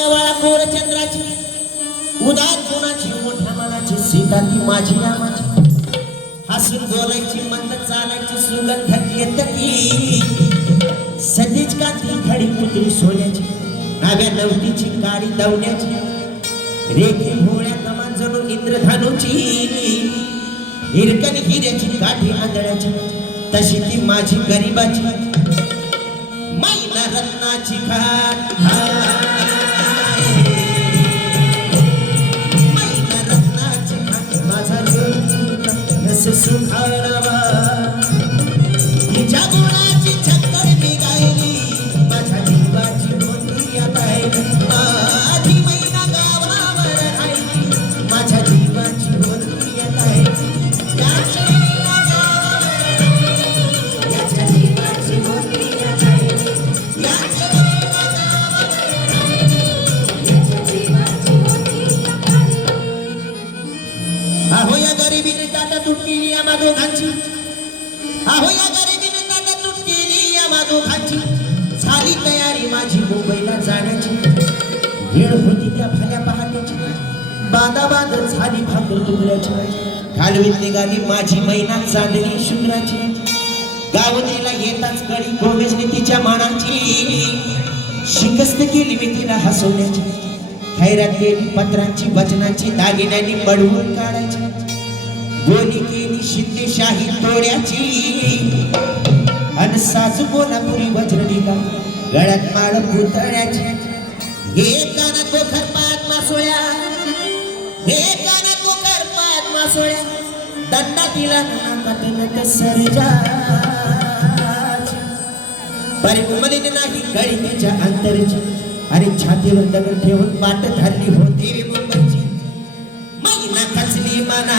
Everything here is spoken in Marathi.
गवाळा कोर चंद्राची उदात कोणाची मोठ्या मनाची सीता ती माझी या माझी हसून बोलायची मंद चालायची सुगंध येत ती सतीच का ती खडी पुतळी सोन्याची नव्या नवतीची काळी दवण्याची. रेखी भोळ्या कमान जणू इंद्रधानूची. हिरकण हिऱ्याची काठी आंधळ्याची तशी ती माझी गरीबाची. मैला रत्नाची खाट अहो या गरिबीने ताटा तुटली या दोघांची अहो या गरिबीने ताटा तुटली या दोघांची झाली तयारी माझी मुंबईला जाण्याची. भेळ होती त्या भाल्या पहाटेची. बांधा झाली भाकर तुकड्याची घालवीत निघाली माझी मैना चांदली शुक्राची गावतीला येताच कळी गोमेशने तिच्या मानाची. शिकस्त केली मी तिला हसवण्याची. खैरात केली पत्रांची वचनाची दागिन्यानी मडवून काढायची. गोली केली शिंदेशाही तोड्याची. आणि सासू कोल्हापुरी वज्र वज्रनिका गळ्यात माळ पुतळ्याची. एका नको खरपात मासोळ्या एका नको खरपात मासोळ्या दंडा तिला पतीनं सरजा. परिमलिन नाही गळी तिच्या अंतरची. अरे छातीवर दगड ठेवून पाट धरली होती रे मुंबईची. महिला खचली मना